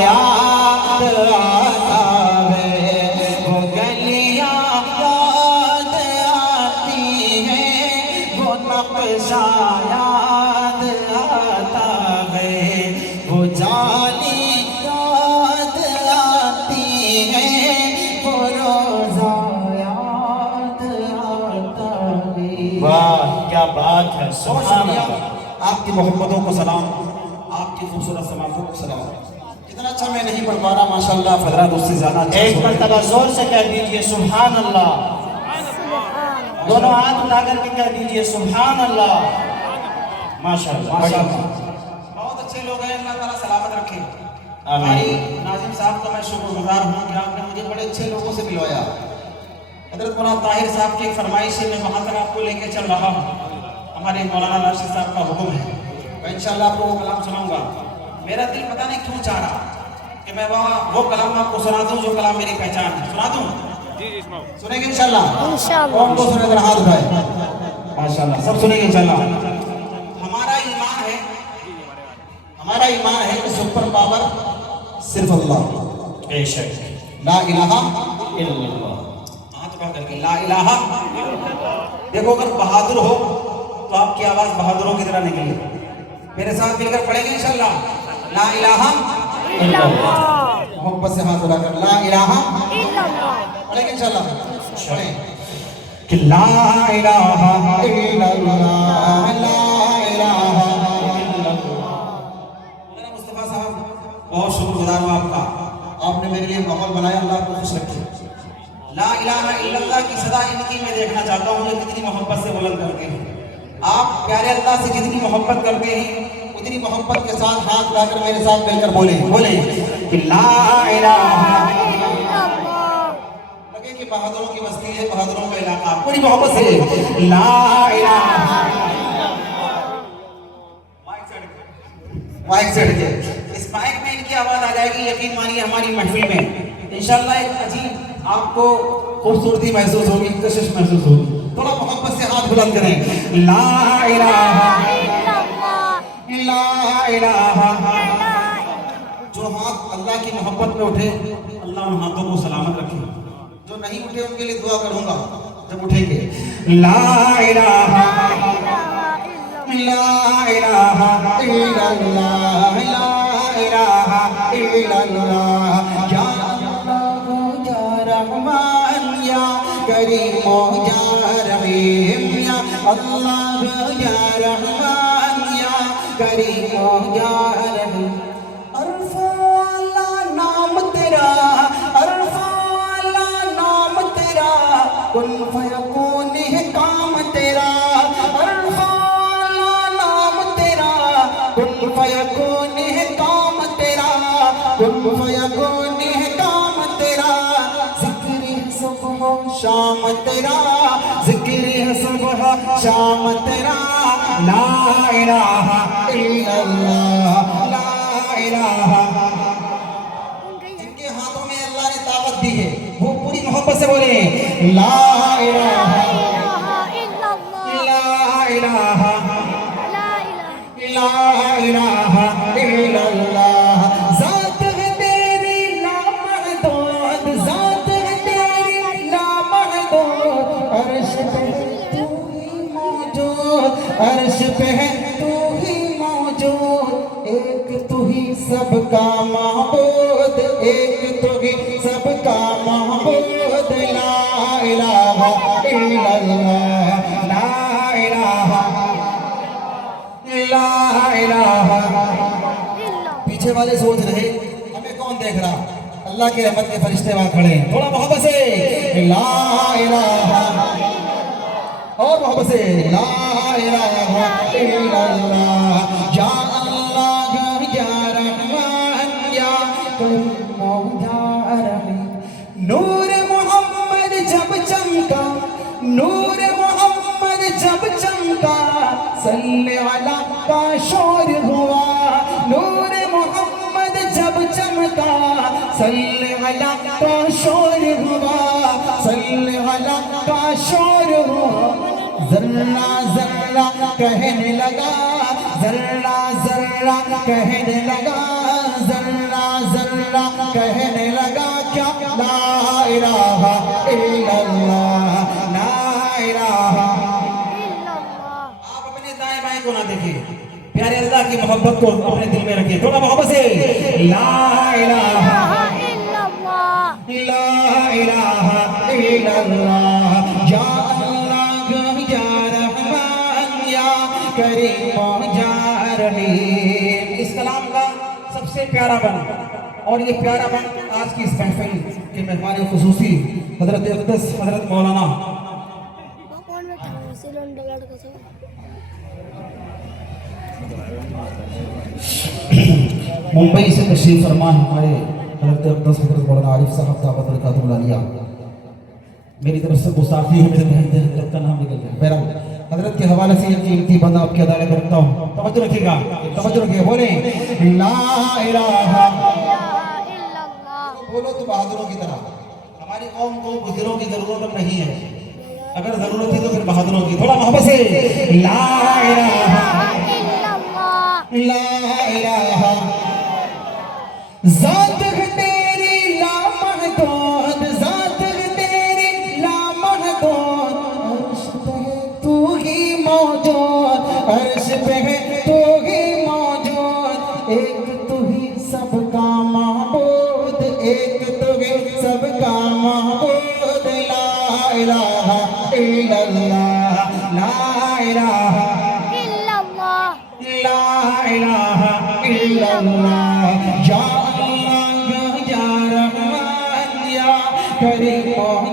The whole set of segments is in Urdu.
یاد آتا ہے، وہ گلیاں یاد آتی ہیں، وہ نقشہ یاد آتا ہے، وہ جالی یاد آتی ہے، وہ روزہ یاد آتا ہے۔ واہ کیا بات ہے، سبحان اللہ۔ آپ کی محبتوں کو سلام، آپ کی خوبصورت سماعتوں کو سلام۔ اتنا اچھا میں نہیں پڑھ پا رہا ماشاءاللہ، حضرات اس سے زیادہ اچھا ایک مرتبہ زور سے کہہ دیجئے سبحان اللہ، دونوں ہاتھ اٹھا کر کے کہہ دیجئے سبحان اللہ۔ ماشاءاللہ بہت اچھے لوگ ہیں، اللہ تعالیٰ سلامت رکھے۔ ہماری ناظم صاحب کا میں شکر گزار ہوں کہ آپ نے مجھے بڑے اچھے لوگوں سے ملوایا۔ حضرت مولانا طاہر صاحب کی ایک فرمائش ہے، میں وہاں تک آپ کو لے کے چل رہا ہوں، ہمارے مولانا راشد صاحب کا حکم ہے، میں انشاءاللہ آپ کو وہ کلام سناؤں گا۔ میرا دل پتہ نہیں کیوں چاہ رہا کہ میں وہ کلام آپ کو سنا دوں جو کلام میری پہچان ہے۔ سنا دوں؟ سنیں گے انشاءاللہ؟ کون کو سنے ذرا ہاتھ اٹھائے؟ ماشاءاللہ سب سنیں گے انشاءاللہ۔ ہمارا ایمان ہے کہ سپر پاور صرف اللہ، بے شک، لا الہ الا اللہ۔ ہاتھ اٹھا کر کے لا الہ۔ دیکھو اگر بہادر ہو تو آپ کی آواز بہادروں کی طرح نکلے۔ میرے ساتھ مل کر پڑھیں گے انشاءاللہ، لا الہ الا اللہ۔ محبت سے ہاتھ اٹھا کر لا الہ الا اللہ پڑھیں گے انشاءاللہ۔ پڑھیں کہ لا الہ الا اللہ، لا الہ الا اللہ۔ مولانا مصطفیٰ صاحب بہت شکر گزار ہوں آپ کا، آپ نے میرے لیے ماحول بنایا، اللہ آپ کو خوش رکھے۔ لا الہ الا اللہ کی صدا ان کی میں دیکھنا چاہتا ہوں کہ کتنی محبت سے بلند کرتے ہیں۔ آپ پیارے اللہ سے جتنی محبت کرتے ہیں اتنی محبت کے ساتھ ہاتھ لا کر میرے ساتھ مل کر بولیں کہ لا الہ الا اللہ۔ لگے کہ بہادروں کی بستی ہے، بہادروں کا علاقہ، پوری محبت سے لا الہ الا اللہ۔ مائک سے ہٹ کے اس مائک میں ان کی آواز آ جائے گی، یقین مانیے ہماری محفل میں انشاءاللہ ایک عجیب آپ کو خوبصورتی محسوس ہوگی، کشش محسوس ہوگی۔ تھوڑا محبت سے ہاتھ بلند کریں، لا الہ الا اللہ، لا الہ۔ جو ہاتھ اللہ کی محبت میں اٹھے اللہ ان ہاتھوں کو سلامت رکھے، جو نہیں اٹھے ان کے لیے دعا کروں گا جب اٹھیں گے۔ لا الہ لا الہ الا اللہ، لا الہ الا اللہ۔ یا اللہ یا رحمان یا کریم یا رحیم، یا اللہ یا رحمان یا کریم یا رحیم۔ عرف والا نام تیرا، عرف والا نام تیرا، کن فیکون ہے کام تیرا، عرف کن فیکون ہے کام تیرا، کن فیکون ہے کام تیرا، ذکر ہے صبح و شام تیرا، ذکر ہے صبح و شام تیرا، لا الہ الا اللہ، لا الہ۔ جن کے ہاتھوں میں اللہ نے طاقت دی ہے وہ پوری محبت سے بولیں لا الہ الا اللہ، لا الہ لا الہ الا اللہ۔ ذات ہے تیری لامحدود، ذات ہے تیری لامحدود، عرش پہ تو ہی موجود، عرش پہ تو ہی موجود، ایک تو ہی سب کا معبود، ایک تو ہی سب کا معبود، لا الہ الا اللہ، لا الہ لا الہ۔ پیچھے والے سوچ رہے ہمیں کون دیکھ رہا، اللہ کے رحمت کے فرشتے وہاں کھڑے ہیں، تھوڑا محبت سے لا الہ، اور محبت سے لا الہ الا اللہ۔ یا اللہ یا رحمان یا کریم یا رحیم۔ نور محمد جب چمکا، نور محمد جب چمکا، صلی علی کا شور ہوا، نور محمد جب چمکا، صلی علی کا شور ہوا، صلی علی کا شور ہوا، ذرہ ذرہ کہنے لگا، ذرہ ذرہ کہنے لگا، ذرہ اللہ کہنے لگا کیا لا الہ الا اللہ لا الہ الا اللہ. آپ اپنے دائیں بائیں کو نہ دیکھیں, پیارے اللہ کی محبت کو اپنے دل میں رکھیں, تھوڑا محبت سے لا الہ الا اللہ لا الہ الا اللہ یا اللہ یا رحمان یا کریم یا رحیم. اس کلام کا سب سے پیارا بن, اور یہ پیارا بن آج کی اس محفل کے مہمان خصوصی حضرت اقدس حضرت مولانا ممبئی سے تشریف فرما ہمارے حضرت اقدس حضرت مولانا عارف صاحب دعوت برکاتہ العالیہ. میری طرف سے گستاخی ہے, میرے بہن حضرت کا نام نکل جائے. بہرحال حضرت کے حوالے سے یہ قیمتی بندہ آپ کے عدالے میں رکھتا ہوں, توجہ رکھیے گا, توجہ رکھیے, بولیں لا الہ الا اللہ. بولو تو بہادروں کی طرح. ہماری قوم کو بزرگوں کی ضرورت اب نہیں ہے, اگر ضرورت تھی تو پھر بہادروں کی. تھوڑا محبت سے لا الہ الا اللہ لا الہ. ذات ہے تیری لامحدود, ذات ہے تیری لامحدود, عرش پہ ہے تو ہی موجود, عرش پہ ہے تو ہی موجود, ایک تو ہی سب کا معبود, ایک تو ہی سب کا معبود. لا الہ الا اللہ لا الہ الا اللہ لا الہ الا اللہ. یا کریم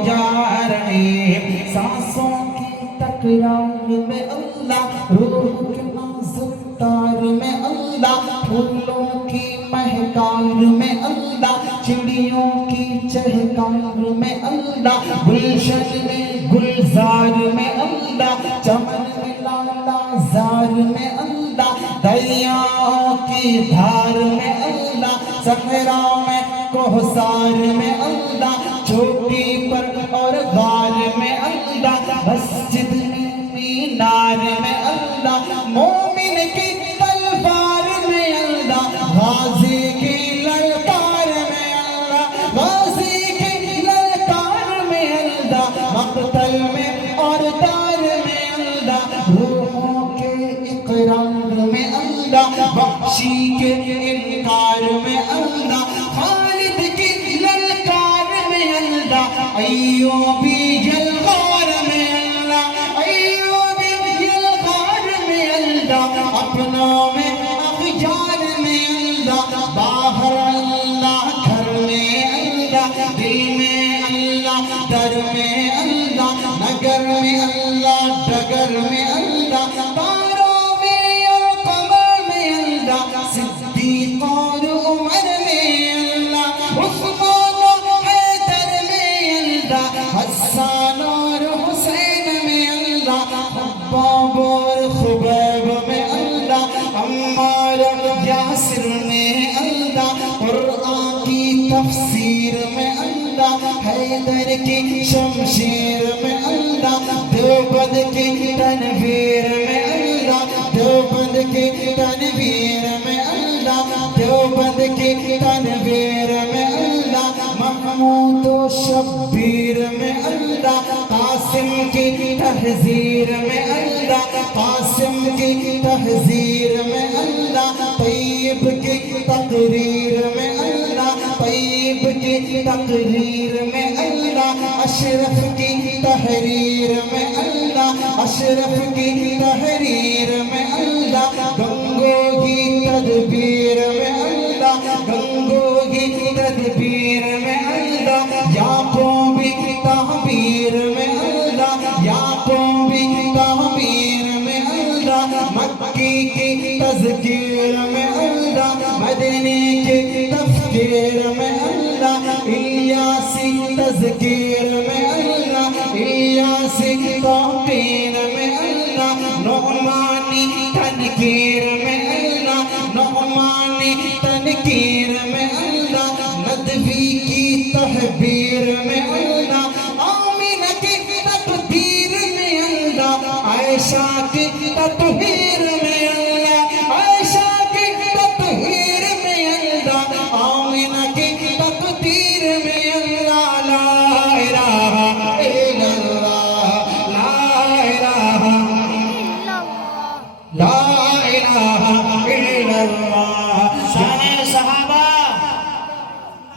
یا رحیم. سانسوں کی تکرار میں اللہ, روح کے نازک تار میں اللہ, پھولوں کی مہکار میں اللہ, چڑیوں کی چہکار میں اللہ, گلشن میں گلزار میں اللہ, چمن میں لالا زار میں اللہ, دریاؤں کی دھار میں اللہ, صحرا میں کوہسار میں اللہ, چوٹی پر اور غار میں اللہ, مسجد میں مینار میں اللہ, مومن کی تلوار میں اللہ, غازی کی للکار میں اللہ, غازی کی للکار میں اللہ, مقتل میں اور دار میں اللہ, روحوں کے اقرار میں اللہ, بخشی کے انکار میں اللہ, خالد کی للکار میں اللہ, ایوبی یلغار میں اللہ, ایوبی یلغار میں اللہ, اپنوں میں اخیار میں اللہ, باہر اللہ گھر میں اللہ, دل میں اللہ در میں اللہ, نگر میں اللہ ڈگر میں اللہ, تاروں میں اور قمر میں اللہ, صدیق اور عمر میں اللہ, عثمان و حیدر میں اللہ, حسان اور حسین میں اللہ, حباب اور خبیب میں اللہ, عمار اور یاسر میں اللہ, قرآن کی تفسیر میں اللہ, حیدر کی شمشیر میں اللہ, دیوبند کی تنویر میں اللہ, دیوبند کی تنویر میں اللہ, دیوبند کی تنویر میں اللہ, محمود و شبیر میں اللہ, قاسم کی تحذیر میں اللہ, قاسم کی تحذیر میں اللہ, طیب کی تقریر میں اللہ, طیب کی تقریر میں اللہ, اشرف کی تحریر میں اللہ, اشرف کی تحریر میں اللہ, گنگو کی تدبیر میں اللہ, گنگو کی تدبیر میں اللہ, یعقوبی تعبیر میں اللہ, یعقوبی تعبیر میں اللہ, مکی کی تذکیر میں اللہ, مدنی کی تفکیر میں اللہ, الیاسی تذکیر میں اللہ, الیاسی توقیر میں اللہ, نعمانی تنکیر میں اللہ, نعمانی تنکیر میں اللہ, ندوی کی تحبیر میں اللہ, آمینہ کی تقدیر میں اللہ, عائشہ کی تطہیر میں اللہ, عائشہ کی تطہیر میں اللہ, آمینہ کی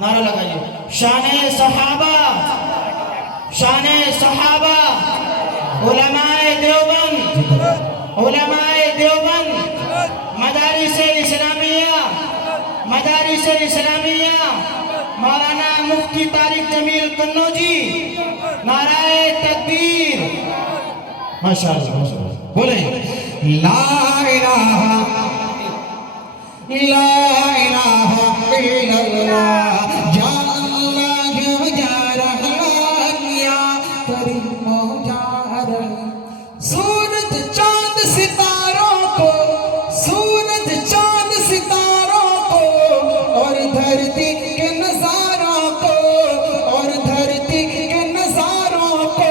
نعرہ لگائیے. شان صحابہ، شان صحابہ، علماء دیوبند، علماء دیوبند، مدارس اسلامیہ، مدارس اسلامیہ، مولانا مفتی طارق جمیل قنوجی، نعرہ تکبیر. ماشاءاللہ بولیں لا الہ لا الہ الا اللہ، یا اللہ یا رحمان یا کریم یا رحیم. سورج چاند ستاروں کو، سورج چاند ستاروں کو، اور دھرتی کے نظاروں کو، اور دھرتی کے نظاروں کو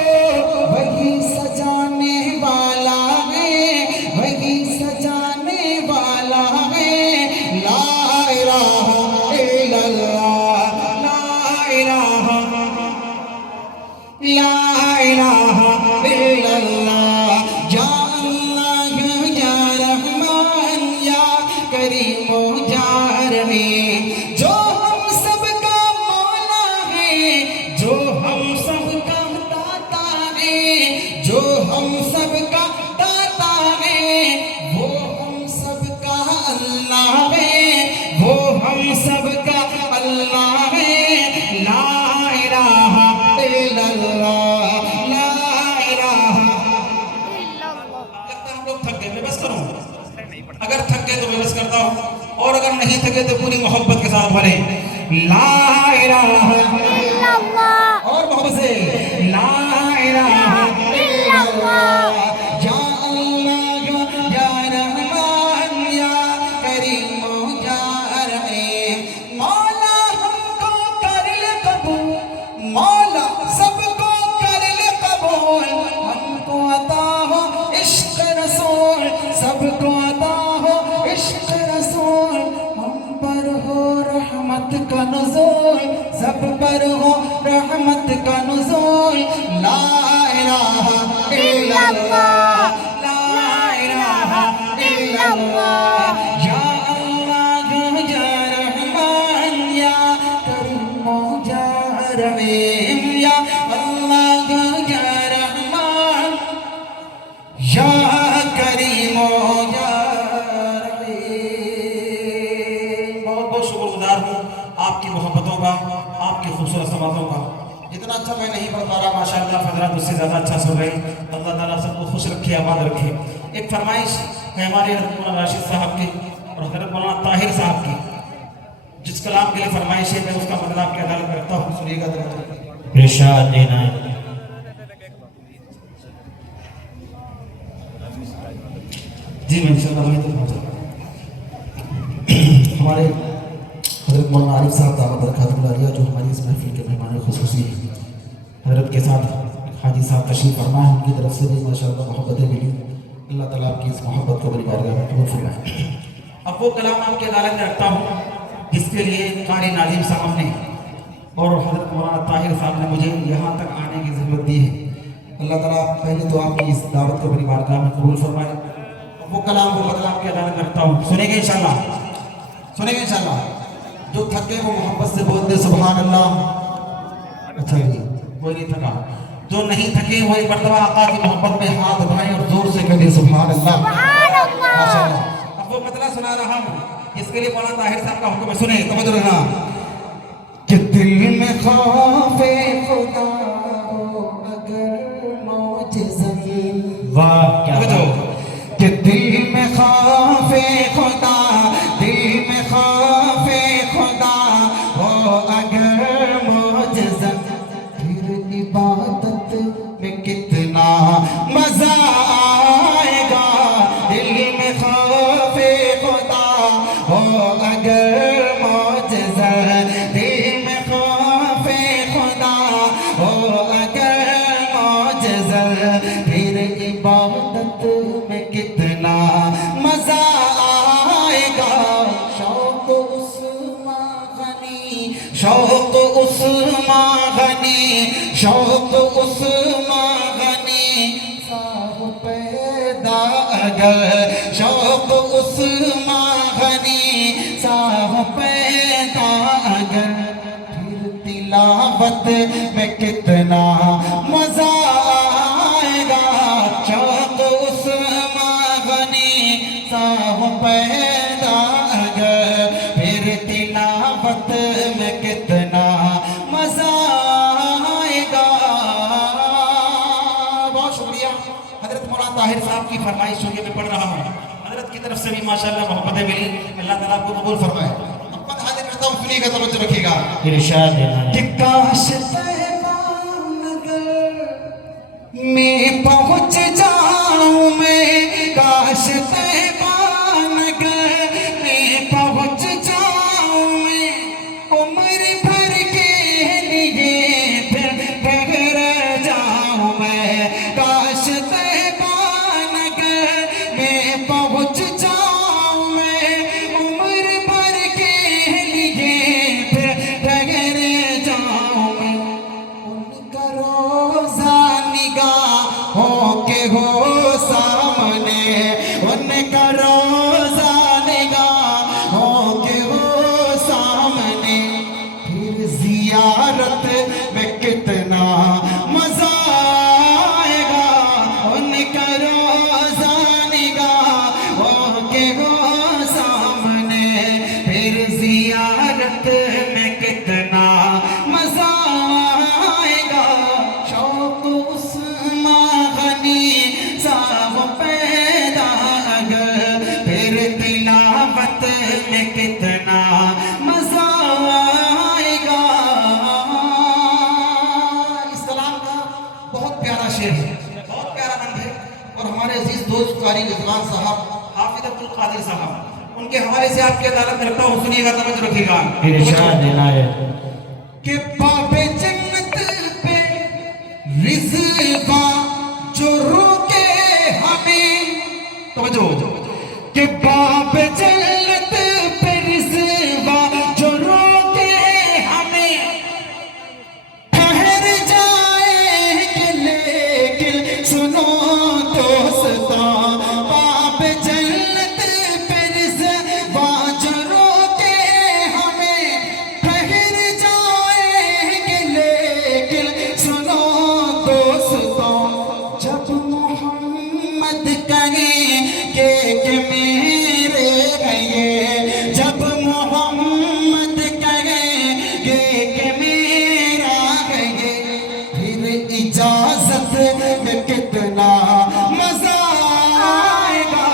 وہی سجانے والا ہے، وہی سجانے والا ہے. لا الہ الا اللہ، لا الہ لا الہ الا اللہ، یا اللہ یا رحمان یا کریم یا رحیم. جو ہم سب کا مولا ہے، جو ہم سب کا داتا ہے، جو ہم سب کا داتا ہے، وہ ہم سب کا اللہ ہے، وہ ہم سب کا اللہ ہے. لا الہ الا اللہ، لا الہ. لگتا ہے ہم لوگ تھک گئے، میں بس کروں. اگر تھک گئے تو میں بس کرتا ہوں، اور اگر نہیں تھکے تو پوری محبت کے ساتھ پڑھیں لا الہ الا اللہ، اور محبت سے لا الہ الا اللہ، یا اللہ یا رحمان یا کریم یا رحیم. مولا ہم کو کر لے قبول، مولا سب کو کر لے قبول. ہم کو عطا ہو عشق رسول، سب کو عطا ہو عشق رسول. ہم پر ہو رحمت کا نزول، سب پر ہو رحمت کا نزول. لا الہ الا اللہ، لا الہ الا اللہ، یا اللہ یا رحمان یا کریم یا رحیم. یا اللہ یا رحمان یا کریم یا رحیم. بہت بہت شکر گزار ہوں آپ کی محبتوں کا، آپ کی خوبصورت سماعتوں کا. اتنا اچھا میں نہیں پڑھ پا رہا، ماشاءاللہ حضرات اس سے زیادہ اچھا سن رہے. اللہ تعالیٰ سب کو خوش رکھے، آباد رکھے. ایک فرمائش ہے ہمارے حضرت مولانا راشد صاحب کی اور حضرت مولانا طاہر صاحب کی. جس کلام کے لیے فرمائش ہے میں اس کا مطلب آپ کی عدالت میں رکھتا ہوں، سنیے گا ذرا. ارشاد دینا ہے. جی میں انشاءاللہ وہیں تک پہنچا. ہمارے حضرت مولانا عارف صاحب دعوت برکاتہ العالیہ جو ہماری اس محفل کے مہمان خصوصی ہیں، حضرت کے ساتھ حاجی صاحب تشریف فرما ہے، ان کی طرف سے بھی ماشاءاللہ محبتیں ملی. اللہ تعالیٰ آپ کی اس محبت کو بڑی بارگاہ میں قبول فرمائے. اب وہ کلام آپ کے عدالت میں رکھتا ہوں جس کے لیے قاری ناظم صاحب نے اور حضرت مولانا طاہر صاحب نے مجھے یہاں تک آنے کی ضرورت دی ہے. اللہ تعالیٰ پہلے تو آپ کی اس دعوت کو بڑی بارگاہ میں قبول فرمائے. وہ کلام وہ بدل آپ کے عدالت میں رکھتا ہوں، سنیں گے انشاءاللہ، سنیں گے انشاءاللہ. جو تھکے وہ محبت سے بول دے سبحان اللہ. اچھا جی کوئی نہیں تھکا. جو نہیں تھکے وہ ایک مرتبہ آقا کی محبت میں ہاتھ اٹھائیں اور زور سے کہہ دیں سبحان اللہ. ماشاءاللہ. اب وہ مطلب سنا رہا ہوں، اس کے لیے مولانا طاہر صاحب کا حکم ہے، سنیں توجہ رکھنا. کہ دل میں خوف خدا ہو اگر معجزت، واہ کیا بات. کہ دل میں خوف خدا، دل میں خوف خدا ہو اگر معجزت، پھر عبادت میں کتنا مزہ آئے گا. دل میں خوف خدا ہو اگر معجزت، دل میں خوف خدا ہو اگر معجزت، پھر عبادت میں کتنا مزہ آئے گا. شوق عثمان غنی، شوق عثمان غنی، شوق عثمان غنی صاحب پیدا اگر، شوق عثمان غنی صاحب پیدا اگر. تلاوت میں کتنا مزہ آئے گا شوق عثمان غنی صاحب پیدا اگر پھر تلاوت میں کتنا مزہ آئے گا بہت شکریہ حضرت مولانا طاہر صاحب کی فرمائش جو میں پڑھ رہا ہوں حضرت کی طرف سے بھی ماشاءاللہ محبتیں ملی اللہ تعالیٰ آپ کو قبول فرمائے اپن حاضر کرتا ہوں سنیے گا توجہ رکھیے گا ارشاد کہ کاش صاحبان نگر میں پہنچ جاؤں میں کاش صاحبان نگر میں پہنچ جاؤں میں عمر بھر کے لیے پھر ٹھہر جاؤں میں کاش صاحبان نگر میں پہنچ جاؤں میں عمر بھر کے لیے پھر ٹھہر جاؤں میں ان کا روزہ نگاہوں کے ہو سامنے ان کا روزہ نگاہوں کے ہو سامنے پھر زیارت میں کتنا مزہ آئے گا ان کا روزہ نگاہوں کے ہو سامنے پھر زیارت میں کتنا مزہ آئے گا شوق عثمان غنی صاحب پیدا اگر پھر تلاوت میں کتنا مزہ آئے گا اس کلام کا بہت پیارا شعر ہے بہت پیارا بند ہے اور ہمارے عزیز دوست قاری رضوان صاحب حافظ عبد القادر صاحب ان کے حوالے سے آپ کی عدالت میں رکھتا ہوں سنیے گا توجہ رکھیے گا ارشاد عنایت کہ باب جنت پہ رضوان جو روکے ہمیں توجہ کہ باب جنت پہ رضوان جو روکے ہمیں ٹھہر جائیں گے لیکن سنو دوستاں باب جنت پہ رضوان جو روکے ہمیں ٹھہر جائیں گے لیکن سنو دوستاں جب محمد کہیں کہ میرے گئے جب محمد کہیں کہ میرا گئے پھر اجازت میں کتنا مزہ آئے گا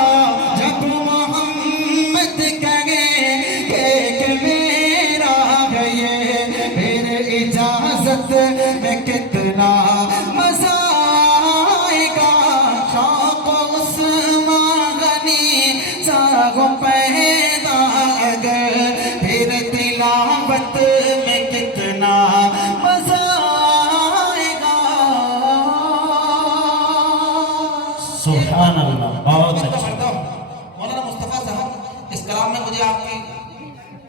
جب محمد کہیں کہ میرا گئے پھر اجازت میں کتنا مزہ آئے گا شوق عثمان غنی صاحب پیدا اگر پھر تلاوت میں کتنا مزہ آئے گا سبحان اللہ بہت کرتا اچھا ہوں مولانا مصطفیٰ صاحب اس کلام میں مجھے آپ کی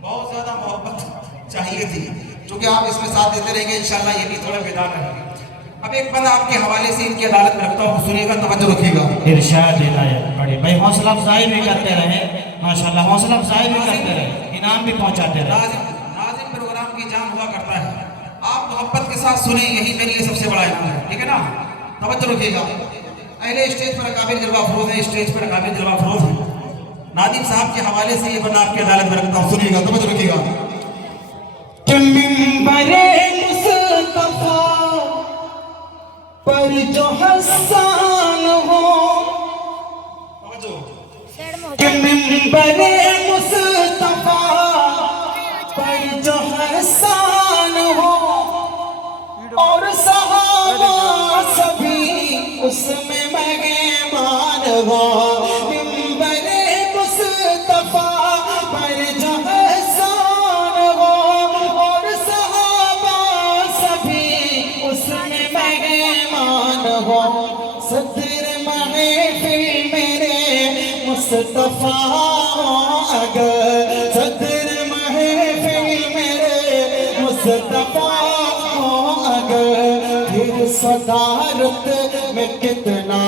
بہت زیادہ محبت چاہیے تھی چونکہ آپ اس میں ساتھ دیتے رہیں گے انشاءاللہ یہ بھی تھوڑا بیدار رہیں گے اب ایک بند آپ کے حوالے سے ان کی عدالت میں رکھتا ہوں سنیے گا توجہ رکھیے گا ارشاد عنایت پڑھے بھائی حوصلہ افزائی بھی کرتے رہے ماشاءاللہ حوصلہ افزائی بھی کرتے رہے انعام بھی پہنچاتے رہے ناظم پروگرام کی جان ہوا کرتا ہے آپ محبت کے ساتھ سنیں یہی میرے لیے سب سے بڑا انعام ہے ٹھیک ہے نا توجہ رکھیے گا اہل اسٹیج پر اکابر جلوہ افروز ہیں اسٹیج پر اکابر جلوہ افروز ہیں نادم صاحب کے حوالے سے یہ بندہ آپ کی عدالت میں رکھتا ہوں سنیے گا توجہ رکھیے گا کہ منبر مصطفیٰ پر جو حسان ہو کہ منبر مصطفیٰ پر جو حسان ہو اور صحابہ سبھی اس میں مہمان ہو منبر مصطفیٰ پر جو حسان ہو اور صحابہ سبھی اس میں مہمان ہو صدر محفل میرے مصطفیٰ اگر صدر محفل میرے مصطفیٰ اگر پھر صدارت میں کتنا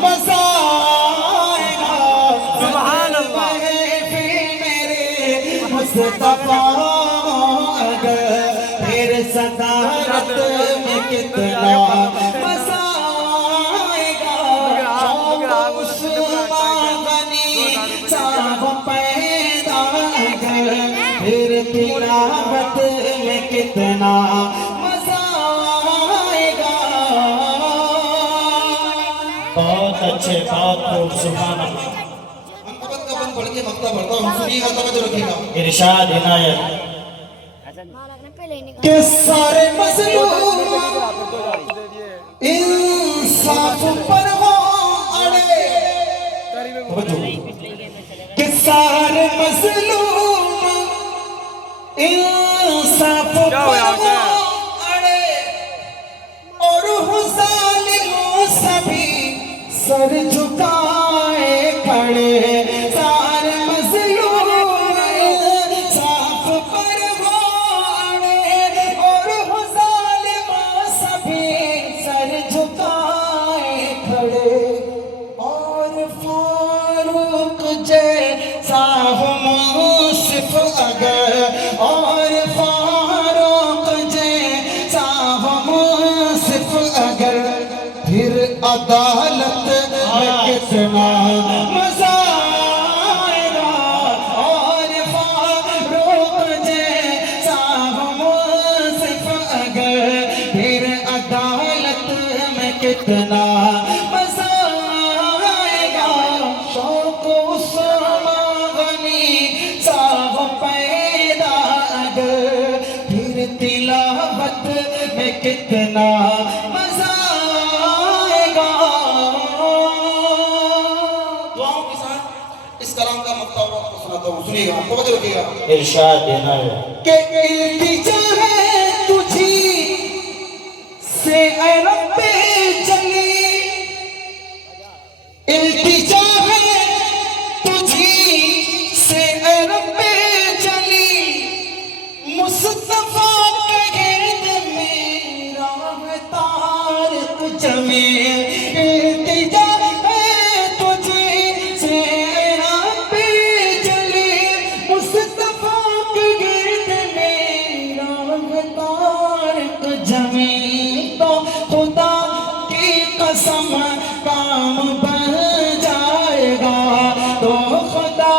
مزہ آئے گا سبحان اللہ محفل میرے مصطفیٰ اگر پھر صدارت کتنا مزہ آئے گا شوق عثمان غنی صاحب پیدا اگر پھر تلاوت میں کتنا مزہ آئے گا بہت اچھے بہت خوب سبحان اللہ منقبت کا بند پڑھ کے مقطع بڑھتا ہوں سنیے گا توجہ رکھیے گا ارشاد عنایت کہ سارے مظلوم انصاف پر ہو اڑے کہ سارے مظلوم انصاف پر ہو اڑے اور ظالموں سبھی سر جھکائے کھڑے سارے مظلوم انصاف پر ہو اڑے اور ظالموں سبھی سر جھکائے کھڑے اور فاروق جیسا ہو منصف اگر اور فاروق جیسا ہو منصف اگر پھر عدالت میں کتنا مزہ آئے گا اور فاروق جیسا ہو منصف اگر پھر عدالت میں کتنا مزہ آئے گا شوق عثمان غنی صاحب پیدا اگر پھر تلاوت میں کتنا مزہ آئے گا دعاؤں کے ساتھ اس کلام کا مقطع اور آپ کو سناتا ہوں سنیے گا توجہ رکھیے گا ارشاد عنایت کہ التجا ہے تجھی سے اے رب جلی التجا ہے تجھی سے اے رب جلی مصطفیٰ کے گرد میرا ہے طارق جمیل التجا ہے تجھی سے اے رب جلی مصطفیٰ کے گرد میرا ہے طارق جمیل تو خدا کی قسم کام بن جائے گا تو خدا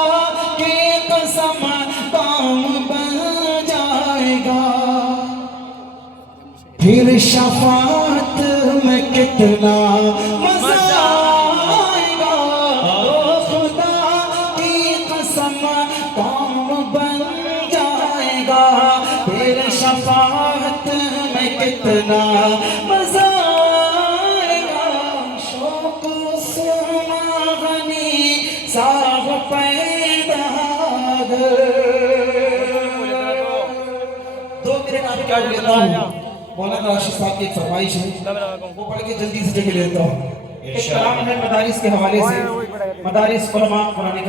کی قسم کام بن جائے گا پھر شفاعت میں کتنا مزہ آئے گا تو خدا کی قسم کام بن جائے گا پھر شفاعت میں کتنا مزہ آئے گا شوق عثمان غنی صاحب پیدا دو منٹ آپ کیا لیتا ہوں مولانا راشد صاحب کی ایک فرمائش ہے وہ پڑھ کے جلدی سے جگہ لیتا ہوں ایک کلام ہے مدارس کے حوالے سے مدارس علماء قرآن کریم